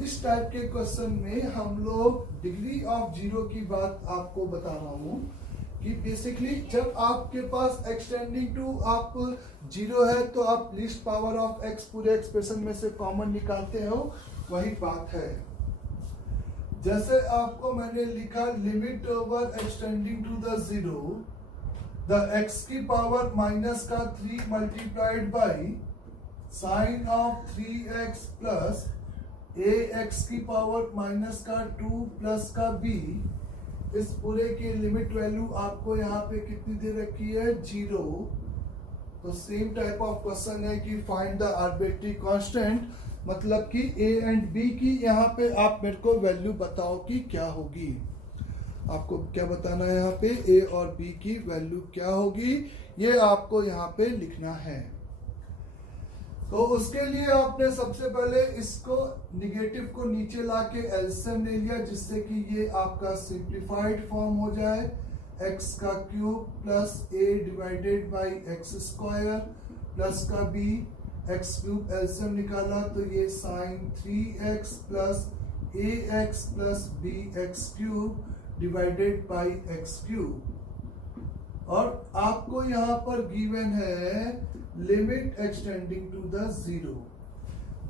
इस टाइप के क्वेश्चन में हम लोग डिग्री ऑफ जीरो की बात आपको बता रहा हूँ कि बेसिकली जब आपके पास एक्सटेंडिंग टू आप जीरो है तो आप लीस्ट पावर ऑफ एक्स पूरे एक्सप्रेशन में से कॉमन निकालते हो, वही बात है। जैसे आपको मैंने लिखा limit over extending to the zero the x की पावर माइनस का 3 multiplied by sine of 3x plus a x की पावर माइनस का 2 प्लस का b, इस पूरे की लिमिट वैल्यू आपको यहाँ पे कितनी दे रखी है, 0। तो सेम टाइप ऑफ क्वेश्चन है कि फाइंड द आर्बिट्री कांस्टेंट, मतलब कि a एंड b की यहाँ पे आप मेरे को वैल्यू बताओ कि क्या होगी। आपको क्या बताना है यहाँ पे, a और b की वैल्यू क्या होगी, ये आपको यहाँ पे लिखना है। तो उसके लिए आपने सबसे पहले इसको निगेटिव को नीचे लाके एलसीएम ले लिया, जिससे कि ये आपका सिंप्लीफाइड फॉर्म हो जाए, x का cube plus a divided by x square plus का b, x क्यूब एलसीएम निकाला तो ये sine 3x plus ax plus bx cube divided by x cube. और आपको यहाँ पर गिवन है limit extending to the zero.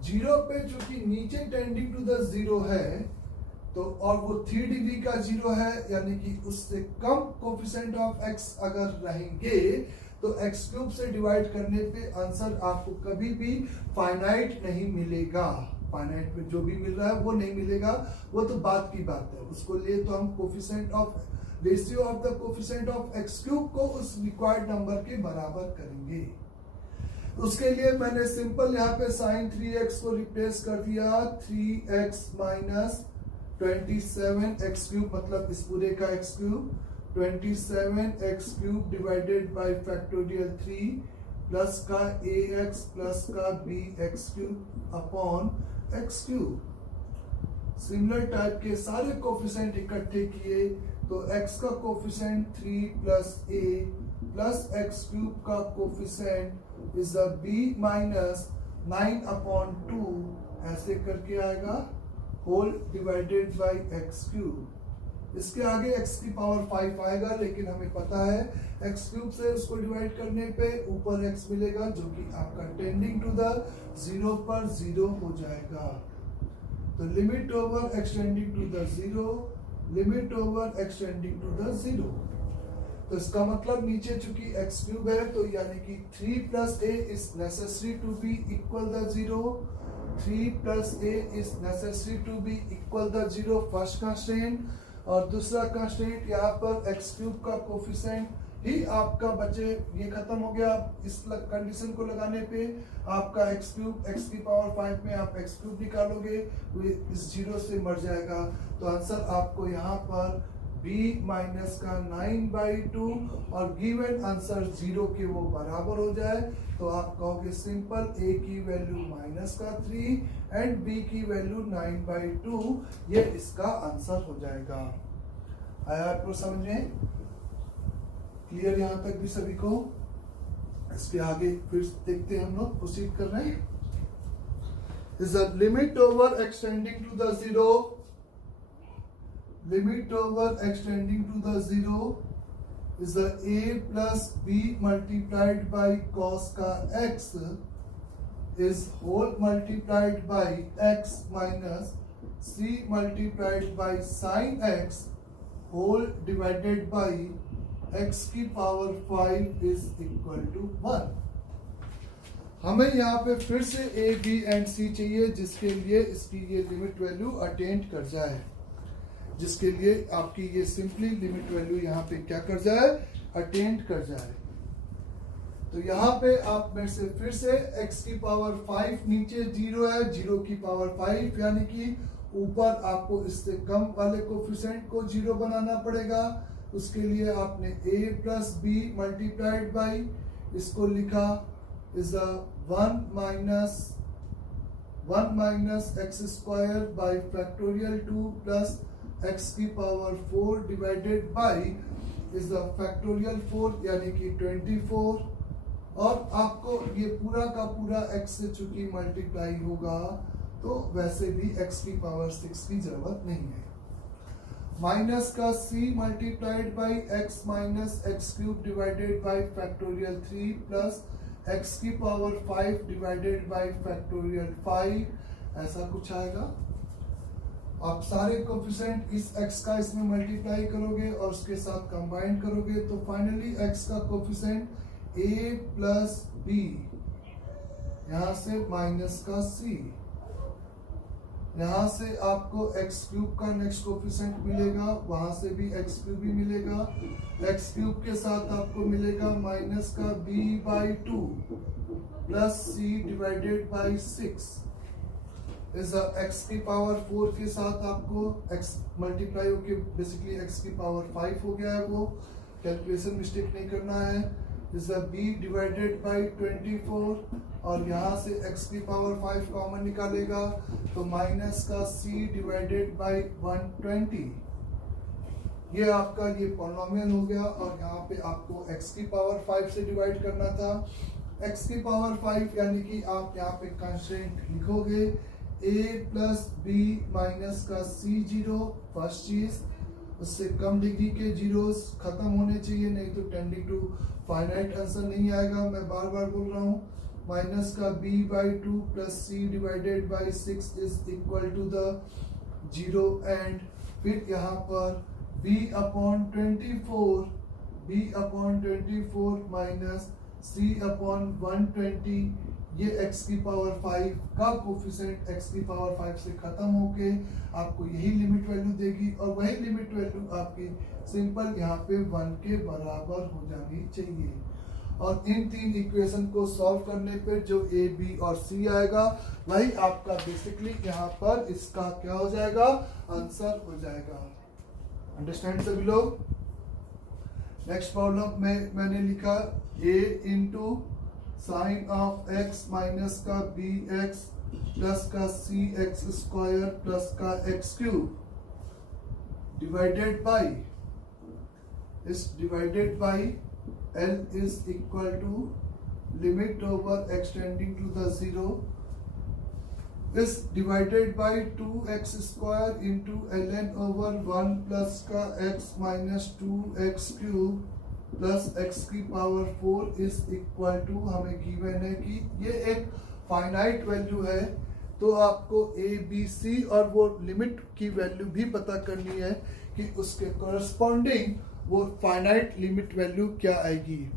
Zero पे चूंकि नीचे टेंडिंग टू द जीरो है तो, और वो 3 डिग्री का जीरो है, यानी कि उससे कम कोफिशिएंट ऑफ x अगर रहेंगे तो x क्यूब से डिवाइड करने पे आंसर आपको कभी भी फाइनाइट नहीं मिलेगा। फाइनाइट में जो भी मिल रहा है वो नहीं मिलेगा, वो तो बात की बात है। उसको लिए तो हम coefficient of ratio of the coefficient of x cube को उस रिक्वायर्ड नंबर के बराबर करेंगे। उसके लिए मैंने सिंपल यहाँ पे साइन 3x को रिप्लेस कर दिया 3x माइनस 27 एक्स क्यूब, मतलब इस पूरे का x cube 27 x cube divided by factorial 3 plus का ax प्लस का bx cube upon x cube. Similar type के सारे कोफिशिएंट इकट्ठे किए तो x का coefficient 3 plus a plus x cube का coefficient is the b minus 9 upon 2, ऐसे करके आएगा whole divided by x cube. इसके आगे x की पावर 5 आएगा, लेकिन हमें पता है x क्यूब से उसको डिवाइड करने पे ऊपर x मिलेगा, जो कि आपका टेंडिंग टू द जीरो पर 0 हो जाएगा। तो limit over extending to the zero, limit over extending to the zero. तो इसका मतलब नीचे चूंकि x क्यूब है तो यानी कि 3 plus a is necessary to be equal the zero, 3 plus a is necessary to be equal the zero, first constraint. और दूसरा कंस्ट्रेंट यहाँ पर x क्यूब का कोफिशिएंट ही आपका बचे, ये खत्म हो गया। इस कंडीशन को लगाने पे आपका x क्यूब x की पावर 5 में आप x क्यूब निकालोगे तो इस जीरो से मर जाएगा। तो आंसर आपको यहाँ पर b माइनस का 9/2 और गिवन आंसर 0 के वो बराबर हो जाए तो आप कहोगे सिंपल a की वैल्यू माइनस का 3 एंड b की वैल्यू 9/2, ये इसका आंसर हो जाएगा। आया आपको समझ में? क्लियर यहाँ तक भी सभी को? इसके आगे फिर देखते हैं, हम लोग प्रोसीड कर रहे हैं। Is the limit over extending to the zero, limit over extending to the zero is the a plus b multiplied by cos का x is whole multiplied by x minus c multiplied by sin x whole divided by x की power 5 is equal to 1। हमें यहाँ पे फिर से a, b and c चाहिए, जिसके लिए इसकी ये लिमिट वैल्यू अटेंड कर जाए, जिसके लिए आपकी ये सिंपली लिमिट वैल्यू यहाँ पे क्या कर जाए, अटेंड कर जाए। तो यहाँ पे आप मेरे से फिर से x की पावर 5 नीचे 0 है, 0 की पावर 5, यानी कि ऊपर आपको इससे कम वाले कोफिशिएंट को 0 बनाना पड़ेगा। उसके लिए आपने a plus b multiplied by, इसको लिखा is the 1 minus x square by factorial 2 plus x की power 4 divided by is the factorial 4 यानी कि 24। और आपको ये पूरा का पूरा x से चूंकि मल्टीप्लाई होगा तो वैसे भी x की पावर 6 की जरूरत नहीं है। माइनस का c multiplied by x minus x cube divided by factorial 3 plus x की पावर 5 डिवाइडेड बाई फैक्टोरियल 5, ऐसा कुछ आएगा। आप सारे कोफिशिएंट इस x का इसमें मल्टीप्लाई करोगे और उसके साथ कंबाइन करोगे तो फाइनली x का कोफिशिएंट a प्लस b, यहां से माइनस का c, यहां से आपको x क्यूब का नेक्स्ट कोफिशिएंट मिलेगा, वहां से भी x क्यूब ही मिलेगा। x क्यूब के साथ आपको मिलेगा माइनस का b by 2 plus c divided by 6 इस x की पावर 4 के साथ आपको x मल्टीप्लाई होके बेसिकली x की पावर 5 हो गया है, वो कैलकुलेशन मिस्टेक नहीं करना है। इस b डिवाइडेड बाई 24 और यहाँ से x की पावर 5 कॉमन निकालेगा तो माइनस का c डिवाइडेड बाई 120, ये आपका ये पॉलिनोमियल हो गया। और यहाँ पे आपको x की पावर 5 से डिवाइड करना था। x की पावर 5 यानी कि आप यहाँ पे कंस्ट्रेंट लिखोगे a प्लस बी माइनस का c जीरो, फर्स्ट चीज। उससे कम डिग्री के जीरोस खत्म होने चाहिए, नहीं तो टेंडिंग टू फाइनाइट आंसर नहीं आएगा। मैं बार बार बोल रहा हूँ। माइनस का b by 2 plus c divided by 6 is equal to the 0 and फिर यहाँ पर b upon 24 minus c upon 120, ये x की पावर 5 का कोफिशिएंट x की पावर 5 से खत्म होके आपको यही लिमिट वैल्यू देगी और वही लिमिट वैल्यू आपकी सिंपल यहाँ पे 1 के बराबर हो जानी चाहिए। और इन तीन इक्वेशन को सॉल्व करने पे जो a, b और c आएगा वही आपका बेसिकली यहाँ पर इसका क्या हो जाएगा, आंसर हो जाएगा। अंडरस्टैंड सभी लोग। नेक्स्ट प्रॉब्लम में मैंने लिखा a into sine of x minus का बी एक्स प्लस का सी एक्स स्क्वायर प्लस का x cube divided by L is equal to limit over extending to the 0 is divided by 2x square into ln over 1 plus का x minus 2x cube plus x की power 4 is equal to, हमें given है कि ये एक finite value है तो आपको a b c और वो लिमिट की वैल्यू भी पता करनी है कि उसके कॉरस्पॉन्डिंग वो फाइनाइट लिमिट वैल्यू क्या आएगी।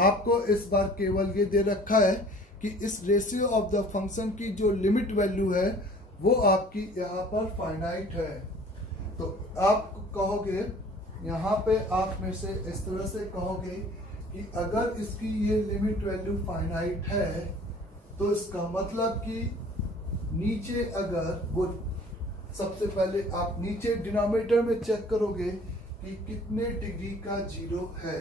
आपको इस बार केवल ये दे रखा है कि इस रेशियो ऑफ द फंक्शन की जो लिमिट वैल्यू है वो आपकी यहाँ पर फाइनाइट है। तो आप कहोगे यहाँ पे आप में से इस तरह से कहोगे कि अगर इसकी ये लिमिट वैल्यू फाइनाइट है तो इसका मतलब कि नीचे अगर वो, सबसे पहले आप नीचे डिनोमिनेटर में चेक करोगे कि कितने डिग्री का जीरो है।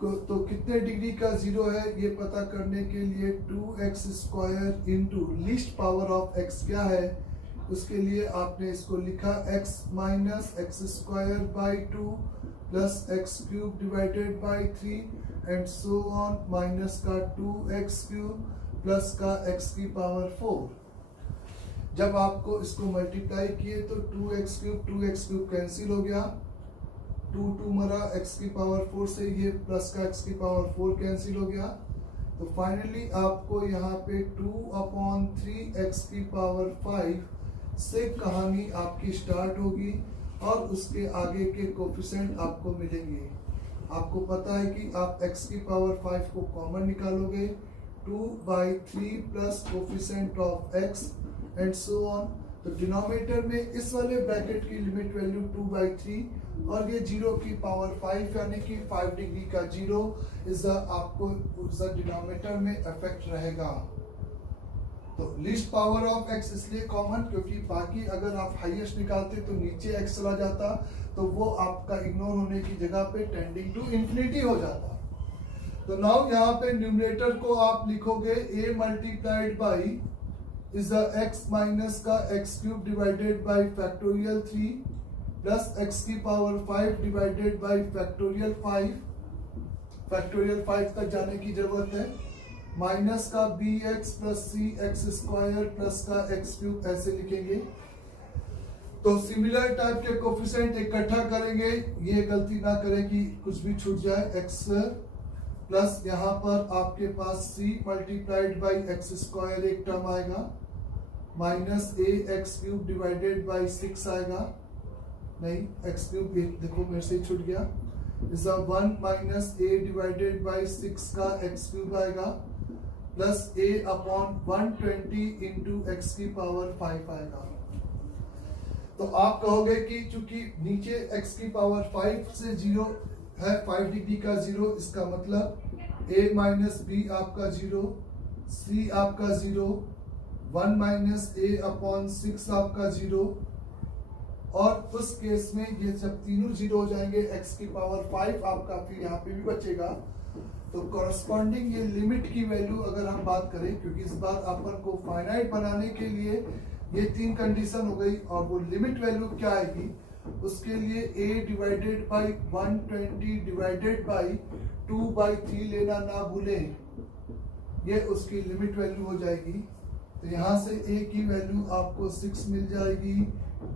तो कितने डिग्री का जीरो है ये पता करने के लिए 2x square into least power of x क्या है, उसके लिए आपने इसको लिखा x minus x square by 2 plus x cube divided by 3 and so on minus का 2x क्यूब प्लस का x की पावर 4। जब आपको इसको मल्टीप्लाई किए तो 2x क्यूब कैंसिल हो गया, 2 मरा x की पावर 4 से ये प्लस का x की पावर 4 कैंसिल हो गया। तो फाइनली आपको यहाँ पे 2/3 x की पावर 5 से कहानी आपकी स्टार्ट होगी और उसके आगे के कोफिशिएंट आपको मिलेंगे। आपको पता है कि आप x की पावर 5 को कॉमन निकालोगे 2/3 plus coefficient of x and so on. तो डिनोमिनेटर में इस वाले ब्रैकेट की लिमिट वैल्यू 2/3 और ये 0 की पावर 5 यानी कि 5 डिग्री का 0 इज आपको डिनोमिनेटर में इफेक्ट रहेगा। तो लीस्ट पावर ऑफ x इसलिए कॉमन क्योंकि बाकी अगर आप हाईएस्ट निकालते तो नीचे x चला जाता तो वो आपका इग्नोर होने की जगह पे टेंडिंग टू इंफिनिटी हो जाता। तो नाउ यहाँ पे न्यूमरेटर को आप लिखोगे a multiplied by is the x minus का x cube divided by factorial 3 plus x की power 5 divided by factorial 5। Factorial 5 तक जाने की जरूरत है, माइनस का बी एक्स प्लस सी एक्स स्क्वायर प्लस का एक्स क्यूब ऐसे लिखेंगे। तो सिमिलर टाइप के कोफिशिएंट इकट्ठा करेंगे, ये गलती ना करें कि कुछ भी छूट जाए। एक्स प्लस यहाँ पर आपके पास c multiplied by x square एक टर्म आएगा, minus a x cube divided by 6 आएगा, नहीं एक्स क्यूब देखो मेरे से छूट गया, is 1 minus A divided by 6 का एक्स क्यूब आएगा प्लस ए अपॉन 120 इंटू एक्स की पावर 5 आएगा। तो आप कहोगे कि चूंकि नीचे x की पावर 5 से 0 है, 5 डिग्री का 0, इसका मतलब a माइनस बी आपका 0, c आपका 0, 1 माइनस ए अपॉन 6 आपका 0, और उस केस में ये जब तीनों 0 हो जाएंगे x की पावर 5 आपका फिर यहाँ पे भी बचेगा। तो कॉरस्पॉन्डिंग ये लिमिट की वैल्यू अगर हम बात करें, क्योंकि इस बार अपन को फाइनाइट बनाने के लिए ये 3 कंडीशन हो गई, और वो लिमिट वैल्यू क्या आएगी उसके लिए a divided by 120 divided by 2/3 लेना ना भूलें, ये उसकी लिमिट वैल्यू हो जाएगी। तो यहाँ से a की वैल्यू आपको 6 मिल जाएगी,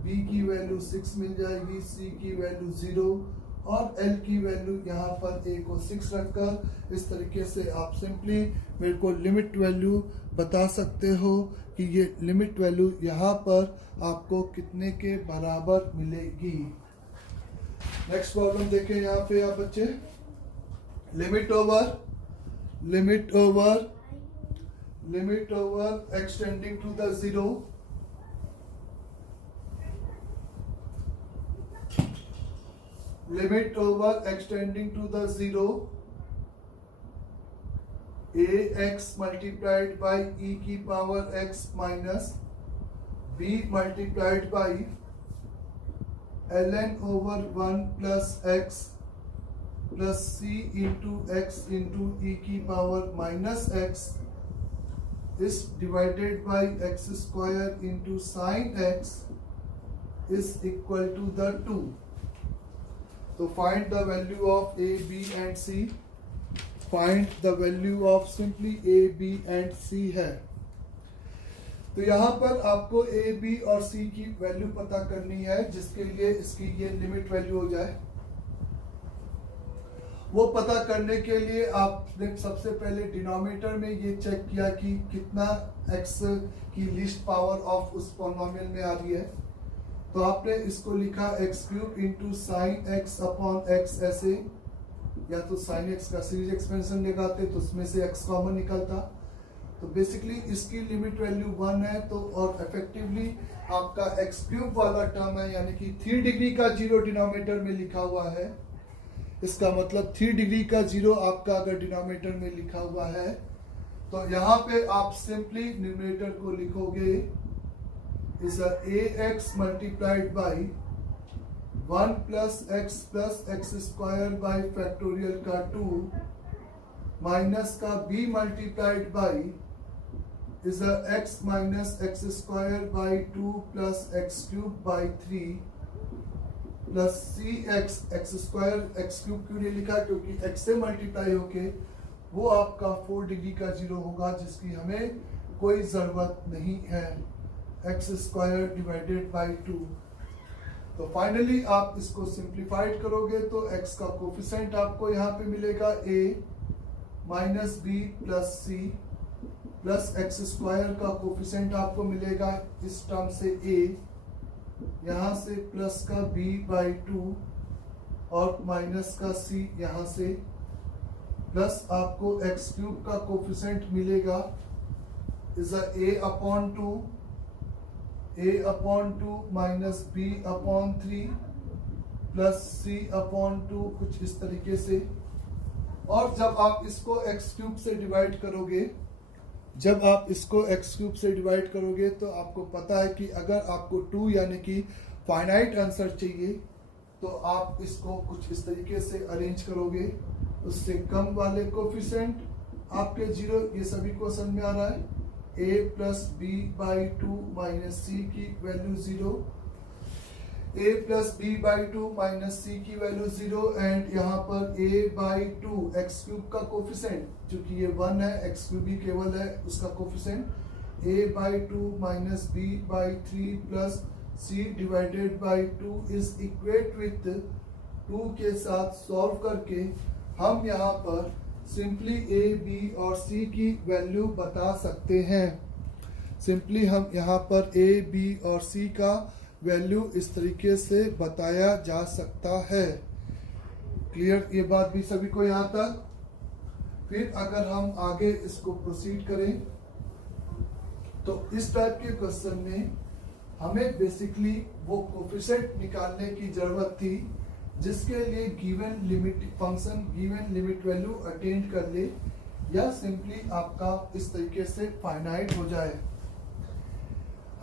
b की वैल्यू 6 मिल जाएगी, c की वैल्यू 0, और l की वैल्यू यहाँ पर a को 6 रखकर इस तरीके से आप सिंपली मेरे को लिमिट वैल्यू बता सकते हो कि ये लिमिट वैल्यू यहाँ पर आपको कितने के बराबर मिलेगी। नेक्स्ट प्रॉब्लम देखें यहाँ पे आप बच्चे, limit over extending to the 0, limit over extending to the 0, ax multiplied by e की power x minus b multiplied by ln over 1 plus x plus c into x into e की power minus x is divided by x square into sin x is equal to the 2. तो find the value of a b and c, find the value of simply a b and c है। तो यहाँ पर आपको A B और सी की value पता करनी है, जिसके लिए इसकी ये लिमिट वैल्यू हो जाए। वो पता करने के लिए आपने सबसे पहले डिनोमिनेटर में ये चेक किया कि कितना x की लीस्ट पावर ऑफ उस पॉलिनोमियल में आ रही है। तो आपने इसको लिखा x cube into sine x upon x ऐसे, या तो साइन एक्स का सीरीज एक्सपेंशन लगाते तो उसमें से x कॉमन निकलता। तो बेसिकली इसकी लिमिट वैल्यू 1 है, तो और इफेक्टिवली आपका x क्यूब वाला टर्म है, यानी कि 3 डिग्री का 0 डिनोमिनेटर में लिखा हुआ है। इसका मतलब 3 डिग्री का 0 आपका अगर डिनोमिनेटर में लिखा हुआ है, तो यहाँ पे आप सिंपली न्यूमरेटर को लिखोगे is ax multiplied by 1 plus x square by factorial का 2 माइनस का b multiplied by is x minus x square by 2 plus x cube by 3 plus c x square x cube क्यों नहीं लिखा, क्योंकि x से multiply होके वो आपका 4 डिग्री का 0 होगा, जिसकी हमें कोई जरूरत नहीं है, एक्स स्क्वायर डिवाइडेड बाई 2। तो फाइनली आप इसको सिंप्लीफाइड करोगे तो x का कोफिशिएंट आपको यहाँ पे मिलेगा a minus b plus c, plus x square का कोफिशिएंट आपको मिलेगा इस टर्म से a, यहाँ से प्लस का b बाई 2 और माइनस का c यहाँ से, प्लस आपको x क्यूब का कोफिशिएंट मिलेगा is a upon 2 minus b upon 3 plus c upon 2 कुछ इस तरीके से। और जब आप इसको x क्यूब से डिवाइड करोगे, तो आपको पता है कि अगर आपको 2 यानी कि फाइनाइट आंसर चाहिए, तो आप इसको कुछ इस तरीके से अरेंज करोगे, उससे कम वाले कोफिशिएंट आपके 0, ये सभी को समझ में आ रहा है, a plus b by 2 minus c की value 0, a plus b by two minus c की वैल्यू 0 एंड यहाँ पर a by two x cube का कोफिशेंट, चूंकि ये 1 है, एक्स क्यूब ही केवल है उसका coefficient, a by two minus b by three plus c divided by two is equate with 2 के साथ सॉल्व करके हम यहाँ पर सिंपली a, b और c की वैल्यू बता सकते हैं। सिंपली हम यहाँ पर a, b और c का वैल्यू इस तरीके से बताया जा सकता है। क्लियर, ये बात भी सभी को यहाँ तक। फिर अगर हम आगे इसको प्रोसीड करें तो इस टाइप के क्वेश्चन में हमें बेसिकली वो कोफिशिएंट निकालने की जरूरत थी जिसके लिए given limit function given limit value attend कर ले या सिंपली आपका इस तरीके से फाइनाइट हो जाए।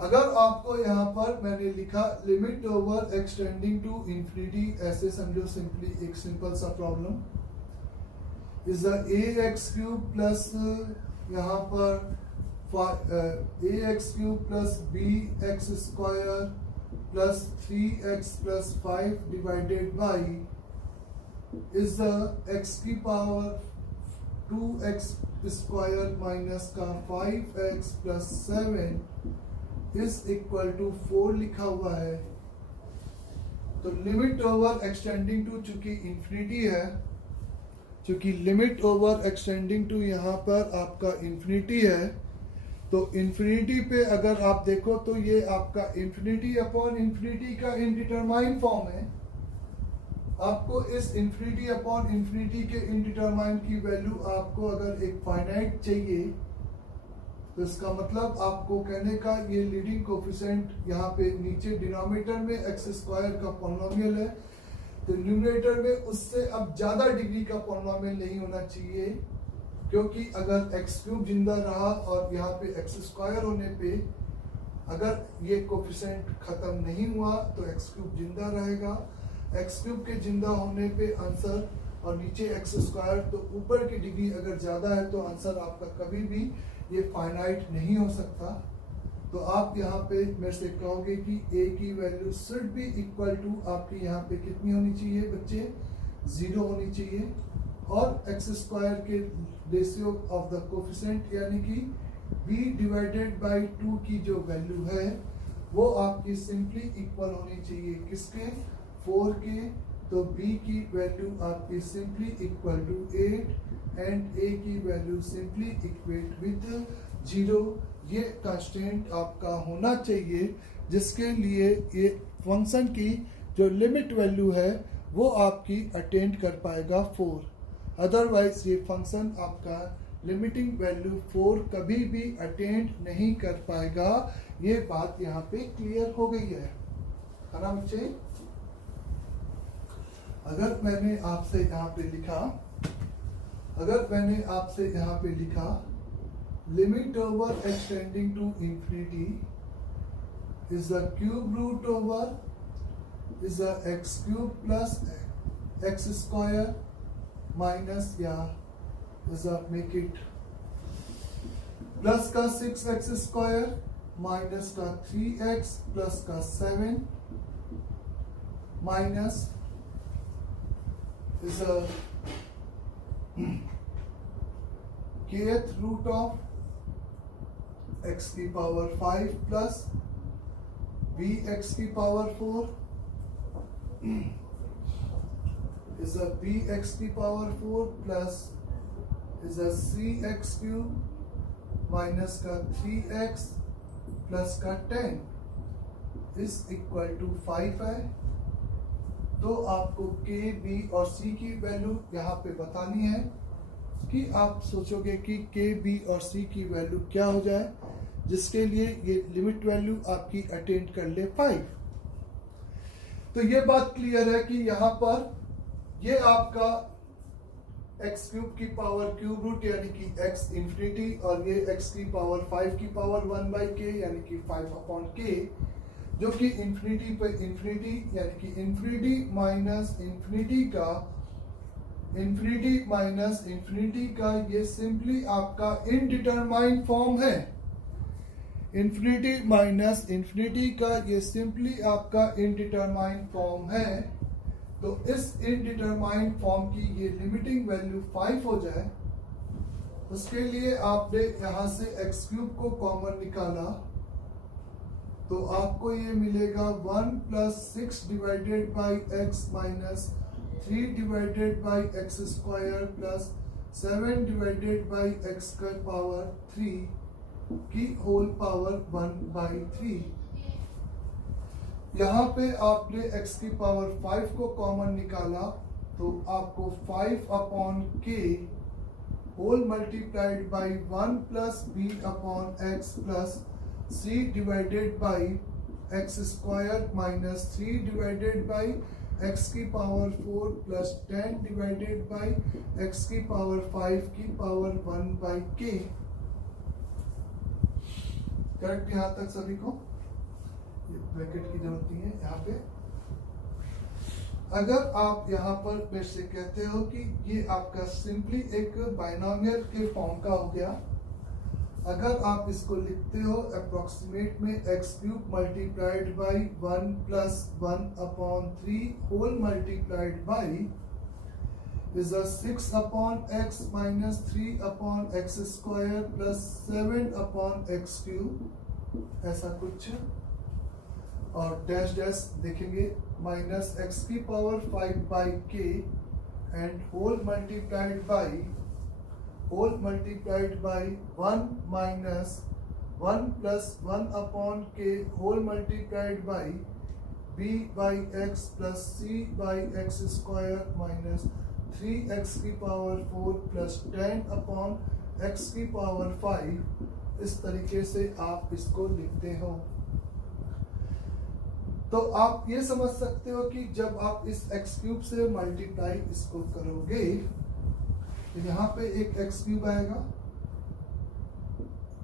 अगर आपको यहाँ पर मैंने लिखा limit over extending to infinity, ऐसे समझो सिंपली एक सिंपल सा problem is a x cube plus यहाँ पर a x cube plus b x square plus 3x plus 5 divided by is x की पावर 2x स्क्वायर माइनस का 5x plus 7 is equal to 4 लिखा हुआ है। तो लिमिट ओवर एक्सटेंडिंग टू चूंकि infinity है, चूंकि लिमिट ओवर एक्सटेंडिंग टू यहाँ पर आपका इंफिनिटी है, तो इंफिनिटी पे अगर आप देखो तो ये आपका इंफिनिटी अपॉन इंफिनिटी का इनडिटरमाइन फॉर्म है। आपको इस इंफिनिटी अपॉन इंफिनिटी के इनडिटरमाइन की वैल्यू आपको अगर एक फाइनाइट चाहिए तो इसका मतलब आपको कहने का ये लीडिंग कोफिशिएंट यहाँ पे नीचे डिनोमिनेटर में एक्स स्क्वायर का पॉलिनोमियल है, तो न्यूमरेटर में उससे अब ज्यादा डिग्री का पॉलिनोमियल नहीं होना चाहिए, क्योंकि अगर एक्स क्यूब जिंदा रहा और यहाँ पे एक्स स्क्वायर होने पे अगर ये कोफिशिएंट खत्म नहीं हुआ तो एक्स क्यूब जिंदा रहेगा। एक्स क्यूब के जिंदा होने पे आंसर और नीचे एक्स स्क्वायर, तो ऊपर की डिग्री अगर ज्यादा है तो आंसर आपका कभी भी ये फाइनाइट नहीं हो सकता। तो आप यहाँ पे मेरे से कहोगे कि a की value should be equal to आपकी यहाँ पे कितनी होनी चाहिए बच्चे, 0 होनी चाहिए, और एक्स स्क्वायर के रेशियो ऑफ द कोफिशिएंट यानी कि b डिवाइडेड बाई 2 की जो वैल्यू है वो आपकी सिंपली इक्वल होनी चाहिए किसके, 4 के। तो b की वैल्यू आपकी simply equal to 8 and a की वैल्यू सिंपली इक्वेट विथ 0। ये कांस्टेंट आपका होना चाहिए जिसके लिए ये फंक्शन की जो लिमिट वैल्यू है वो आपकी अटेंड कर पाएगा 4। अदरवाइज ये फंक्शन आपका लिमिटिंग वैल्यू 4 कभी भी अटेंड नहीं कर पाएगा। ये बात यहाँ पे क्लियर हो गई है ना बच्चे। अगर मैंने आपसे यहाँ पे लिखा limit over extending to infinity is the cube root over is the x cube plus x square minus या इज मेक इट प्लस का 6x स्क्वायर माइनस का 3x प्लस का 7 minus is a kth root of x की power 5 plus bx की power 4 is a bx की power 4 plus is a cx cube minus का 3x plus का 10 is equal to 5 है। तो आपको k, b और c की वैल्यू यहाँ पे बतानी है कि आप सोचोगे कि k, b और c की वैल्यू क्या हो जाए जिसके लिए ये लिमिट वैल्यू आपकी अटेंड कर ले 5। तो ये बात क्लियर है कि यहाँ पर ये आपका x क्यूब की पावर क्यूब रूट यानी कि x इंफिनिटी और ये x की पावर 5 की पावर 1/k यानी कि 5/k जो कि इंफिनिटी पे इंफिनिटी यानी कि इंफिनिटी माइनस इंफिनिटी का ये सिंपली आपका इनडिटरमाइन फॉर्म है। इंफिनिटी माइनस इंफिनिटी का ये सिंपली आपका इनडिटरमाइंड फॉर्म है। तो इस इनडिटरमाइंड फॉर्म की ये लिमिटिंग वैल्यू 5 हो जाए, उसके लिए आपने यहां से एक्स क्यूब को कॉमन निकाला, तो आपको ये मिलेगा 1 plus 6 divided by x minus 3 divided by x square plus 7 divided by x का पावर 3 की होल पावर 1/3। यहाँ पे आपने x की पावर 5 को कॉमन निकाला, तो आपको 5 upon k whole multiplied by 1 plus b upon x plus c divided by x square minus 3 divided by x की power 4 plus 10 divided by x की पावर 5 की पावर 1/k। करेक्ट यहां तक सभी को? ब्रैकेट की जरूरत नहीं है यहाँ पे। अगर आप यहाँ पर मेरे से कहते हो कि ये आपका सिंपली एक बाइनोमियल के फॉर्म का हो गया, अगर आप इसको लिखते हो अप्रोक्सीमेट में x cube multiplied by 1 plus 1 upon 3 whole multiplied by is a 6 upon x minus 3 upon x square plus 7 upon x cube, ऐसा कुछ। और डैश डैश देखेंगे माइनस x की power 5 by k and whole multiplied by 1 minus 1 plus 1 upon k whole multiplied by b by x plus c by x square minus 3x की power 4 plus 10 upon x की power 5। इस तरीके से आप इसको लिखते हो। तो आप ये समझ सकते हो कि जब आप इस x क्यूब से मल्टीप्लाई इसको करोगे, तो यहाँ पे एक x क्यूब आएगा,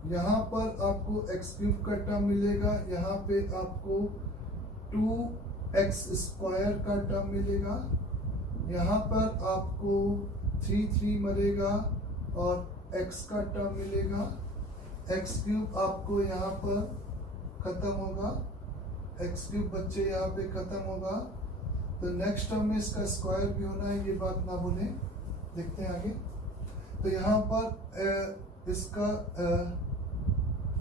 यहाँ पर आपको x क्यूब का टर्म मिलेगा, यहाँ पे आपको 2x स्क्वायर का टर्म मिलेगा, यहाँ पर आपको 3 मरेगा और x का टर्म मिलेगा। x क्यूब आपको यहाँ पर खत्म होगा, x क्यूब बच्चे यहाँ पे खत्म होगा। तो नेक्स्ट टर्म में इसका स्क्वायर भी होना है, ये बात ना भूलें। देखते हैं आगे। तो यहाँ पर इसका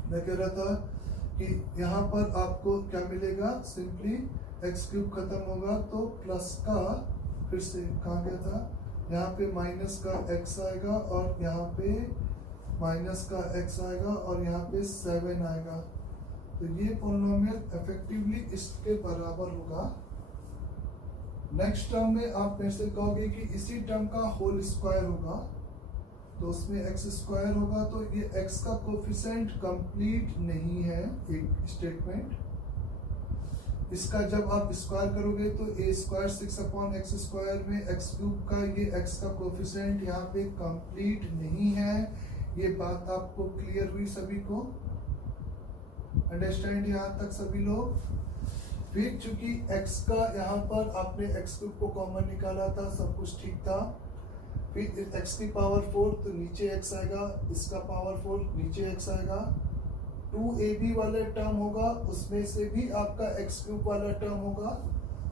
मैं कह रहा था कि यहाँ पर आपको क्या मिलेगा, सिंपली x क्यूब खत्म होगा तो प्लस का, फिर से कहा गया था, यहाँ पे माइनस का x आएगा और यहाँ पे माइनस का x आएगा और यहाँ पे 7 आएगा। तो ये पॉलिनोमियल इफेक्टिवली इसके बराबर होगा। नेक्स्ट टर्म में आप मेरे से कहोगे कि इसी टर्म का होल स्क्वायर होगा, तो उसमें x स्क्वायर होगा, तो ये x का कोफिशिएंट कंप्लीट नहीं है एक स्टेटमेंट। इसका जब आप स्क्वायर करोगे तो a square 6 upon x square में x क्यूब का ये x का कोफिशिएंट यहाँ पे कंप्लीट नहीं है। ये बात आपको क्लियर हुई सभी को? अंडरस्टैंड यहाँ तक सभी लोग? फिर चूंकि x का यहाँ पर आपने x क्यूब को कॉमन निकाला था, सब कुछ ठीक था। फिर x की पावर 4 तो नीचे x आएगा, इसका पावर 4 नीचे x आएगा। 2ab वाला टर्म होगा, उसमें से भी आपका x क्यूब वाला टर्म होगा,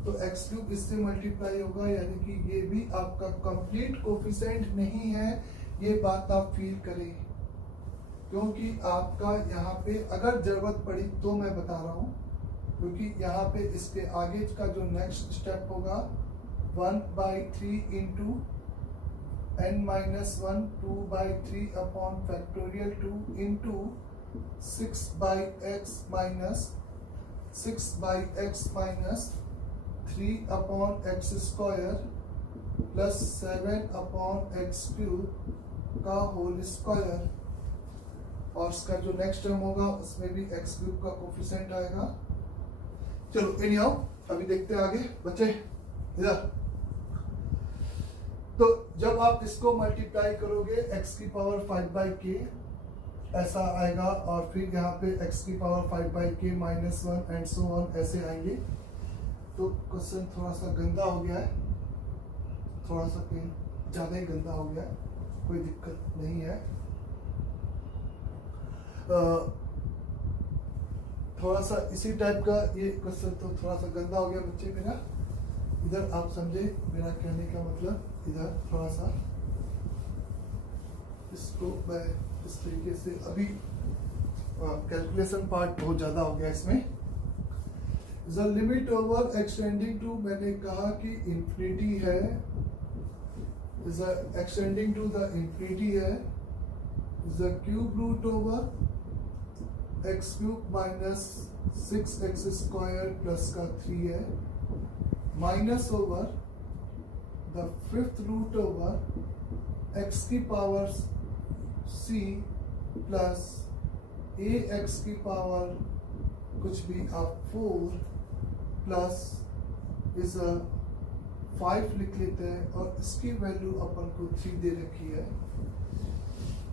तो x क्यूब इससे मल्टीप्लाई होगा, यानी कि ये भी आपका कंप्लीट कोफिशिएंट नहीं है। ये बात आप फील करें, क्योंकि आपका यहाँ पे अगर जरूरत पड़ी तो मैं बता रहा हूँ, क्योंकि यहाँ पे इसके आगे का जो नेक्स्ट स्टेप होगा 1/3 into n-1 2/3 upon factorial 2 into 6/x minus 3 upon x square plus 7 upon x cube का होल स्क्वायर। और इसका जो नेक्स्ट टर्म होगा उसमें भी एक्स क्यूब का कोफिशिएंट आएगा। चलो एनीहाउ अभी देखते हैं आगे बच्चे इधर। तो जब आप इसको मल्टीप्लाई करोगे x की पावर 5/k ऐसा आएगा, और फिर यहाँ पे x की power 5/k -1 and so on ऐसे आएंगे। तो क्वेश्चन थोड़ा सा गंदा हो गया है, थोड़ा सा ज़्यादा ही गंदा हो गया है, कोई दिक्कत नहीं है। थोड़ा सा इसी टाइप का ये क्वेश्चन तो थोड़ा सा गंदा हो गया बच्चे मेरा, इधर आप समझे मेरा कहने का मतलब, इधर थोड़ा सा इसको मैं इस तरीके से, अभी कैलकुलेशन पार्ट बहुत ज्यादा हो गया इसमें। The limit over extending to, मैंने कहा कि इंफिनिटी है, एक्सटेंडिंग टू द इंफिनिटी है, the cube root over x cube minus 6x square plus का 3 है, minus over the fifth root over x की पावर c प्लस ax की power कुछ भी आप 4 प्लस इस 5 लिख लेते हैं, और इसकी वैल्यू अपन को 3 दे रखी है।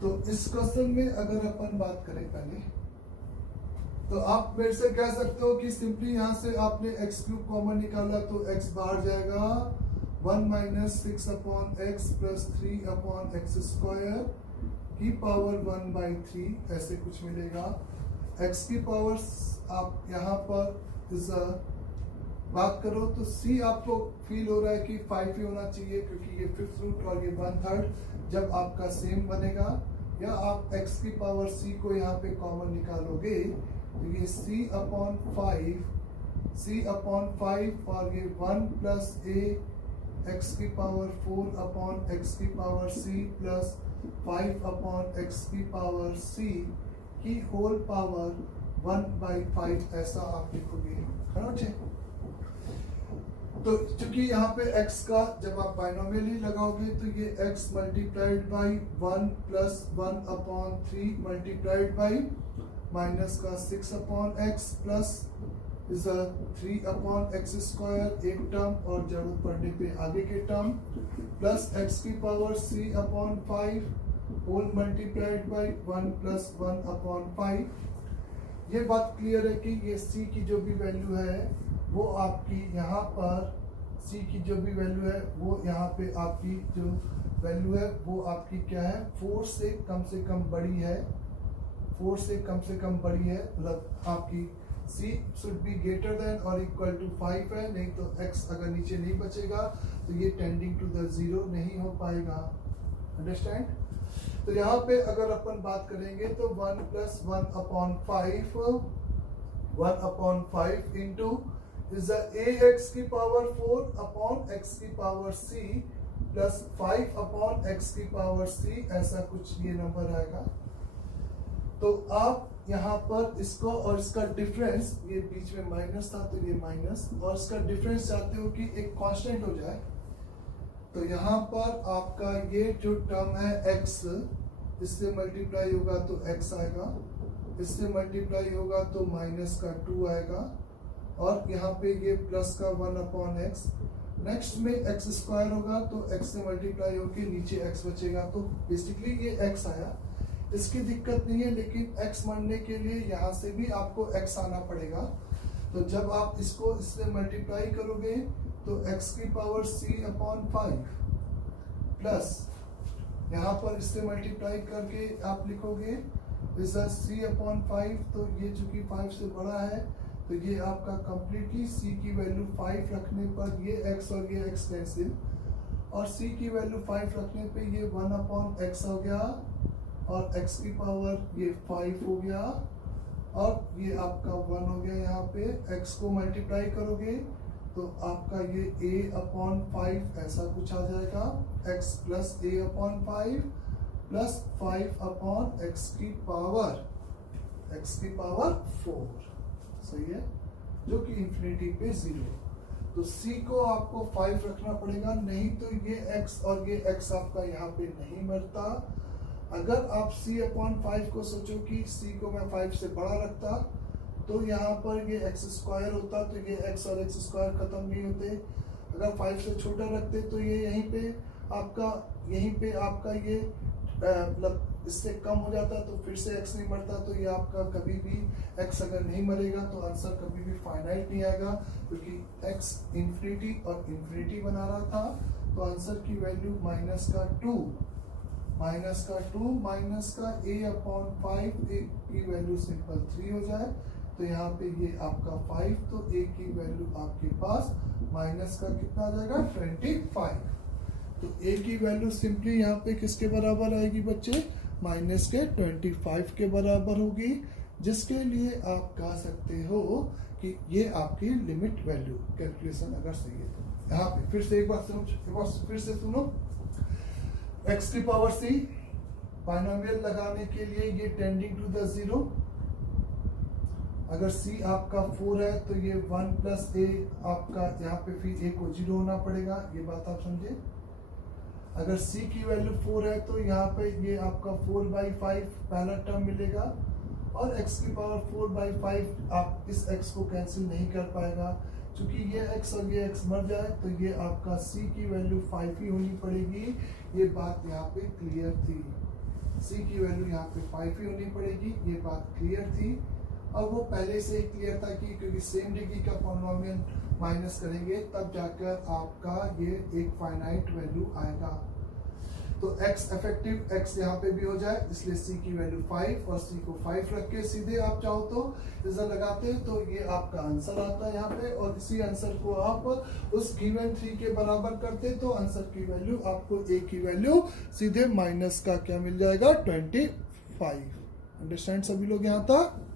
तो इस क्वेश्चन में अगर अपन बात करें पहले, तो आप मेरे से कह सकते हो कि सिंपली यहाँ से आपने एक्स क्यूब कॉमन निकाला तो एक्स बाहर जाएगा, 1 minus 6 upon x plus 3 upon x square की पावर 1/3 ऐसे कुछ मिलेगा। एक्स की पावर आप यहाँ पर इस बात करो तो c आपको फील हो रहा है कि 5 ही होना चाहिए, क्योंकि ये फिफ्थ रूट और ये 1/3 जब आपका सेम बनेगा, या आप x की पावर c को यहाँ पे कॉमन निकालोगे तो ये c अपॉन 5 और ये 1 प्लस a x की पावर 4 अपॉन x की power c plus 5 upon x की पावर c की होल पावर 1/5 ऐसा आप लिखोगे। तो चूंकि यहाँ पे x का जब आप बाइनोमियली लगाओगे तो ये x multiplied by 1 plus 1 upon 3 multiplied by minus का 6 upon x plus is 3 upon x square एक टर्म, और जरूरत पड़ने पे आगे के टर्म, प्लस x की power c upon 5 whole multiplied by 1 plus 1 upon 5। ये बात क्लियर है कि ये c की जो भी वैल्यू है वो आपकी यहाँ पर, c की जो भी वैल्यू है वो यहाँ पे आपकी जो वैल्यू है वो आपकी क्या है, 4 से कम बड़ी है, 4 से कम बड़ी है, मतलब आपकी c should be greater than और इक्वल टू 5 है, नहीं तो x अगर नीचे नहीं बचेगा तो ये टेंडिंग टू द 0 नहीं हो पाएगा। अंडरस्टैंड? तो यहाँ पे अगर अपन बात करेंगे तो 1 plus 1 upon 5 into is ax की पावर 4 अपॉन x की power c plus 5 upon x की पावर c, ऐसा कुछ ये नंबर आएगा। तो आप यहाँ पर इसको और इसका डिफरेंस, ये बीच में माइनस था तो ये माइनस, और इसका डिफरेंस चाहते हो कि एक कांस्टेंट हो जाए, तो यहाँ पर आपका ये जो टर्म है x, इससे मल्टीप्लाई होगा तो x आएगा, इससे मल्टीप्लाई होगा तो माइनस का 2 आएगा, और यहाँ पे ये प्लस का 1 अपॉन एक्स, नेक्स्ट में एक्स स्क्वायर होगा तो x से मल्टीप्लाई होके नीचे x बचेगा, तो बेसिकली ये x आया, इसकी दिक्कत नहीं है। लेकिन x मानने के लिए यहाँ से भी आपको x आना पड़ेगा, तो जब आप इसको इससे मल्टीप्लाई करोगे तो x की पावर c अपॉन 5 प्लस यहाँ पर इससे मल्टीप्लाई करके आप लिखोगे इस c अपॉन 5, तो ये चूंकि 5 से बड़ा है तो ये आपका कंप्लीटली c की वैल्यू 5 रखने पर ये x और ये x कैंसिल, और c की वैल्यू 5 रखने पे ये 1 अपॉन x हो गया, और x की पावर ये 5 हो गया, और ये आपका 1 हो गया। यहाँ पे x को मल्टीप्लाई करोगे तो आपका ये a अपॉन 5 ऐसा कुछ आ जाएगा, x plus a upon 5 plus 5 upon x की पावर 4, सही है, जो कि इंफिनिटी पे 0। तो c को आपको 5 रखना पड़ेगा, नहीं तो ये x और ये x आपका यहाँ पे नहीं मरता। अगर आप c अपॉन 5 को सोचो कि c को मैं 5 से बड़ा रखता तो यहाँ पर ये x स्क्वायर होता, तो ये x और x स्क्वायर खत्म नहीं होते। अगर 5 से छोटा रखते तो ये यहीं पे आपका ये मतलब इससे कम हो जाता, तो फिर से x नहीं मरता, तो ये आपका कभी भी x अगर नहीं मरेगा तो आंसर कभी भी फाइनाइट नहीं आएगा, क्योंकि x इंफिनिटी और इंफिनिटी बना रहा था। तो आंसर की वैल्यू माइनस का 2 माइनस का a अपॉन 5 की वैल्यू सिंपल 3 हो जाए, तो यहाँ पे ये आपका 5, तो a की वैल्यू आपके पास माइनस का कितना आ जाएगा 25। तो a की वैल्यू सिंपली यहाँ पे किसके बराबर आएगी बच्चे, माइनस के 25 के बराबर होगी, जिसके लिए आप कह सकते हो कि ये आपकी लिमिट वैल्यू कैलकुलेशन अगर सही है तो। यहाँ पे फिर से एक बार फिर से सुनो, x की पावर c बाइनोमियल लगाने के लिए ये टेंडिंग टू द 0, अगर c आपका 4 है तो ये 1 प्लस a आपका यहाँ पे फिर a को 0 होना पड़ेगा, ये बात आप समझे। अगर c की वैल्यू 4 है तो यहाँ पे ये आपका 4/5 पहला टर्म मिलेगा, और x की पावर 4/5 आप इस x को कैंसिल नहीं कर पाएगा, क्योंकि ये x और ये x मर जाए तो ये आपका c की वैल्यू 5 ही होनी पड़ेगी। ये बात यहाँ पे क्लियर थी, c की वैल्यू यहाँ पे 5 ही होनी पड़ेगी, ये बात क्लियर थी। अब वो पहले से ही क्लियर था कि क्योंकि सेम डिग्री का पॉलिनोमियल माइनस करेंगे तब जाकर आपका ये एक फाइनाइट वैल्यू आएगा। तो x इफेक्टिव x यहाँ पे भी हो जाए, इसलिए c की वैल्यू 5 और c को 5 रख के सीधे आप चाहो तो रिजल्ट लगाते तो ये आपका आंसर आता है यहाँ पे, और इसी आंसर को आप उस गिवन 3 के बराबर करते तो आंसर की वैल्यू आपको a की वैल्यू सीधे माइनस का क्या मिल जाएगा 25। अंडरस्टैंड सभी लोग यहाँ तक।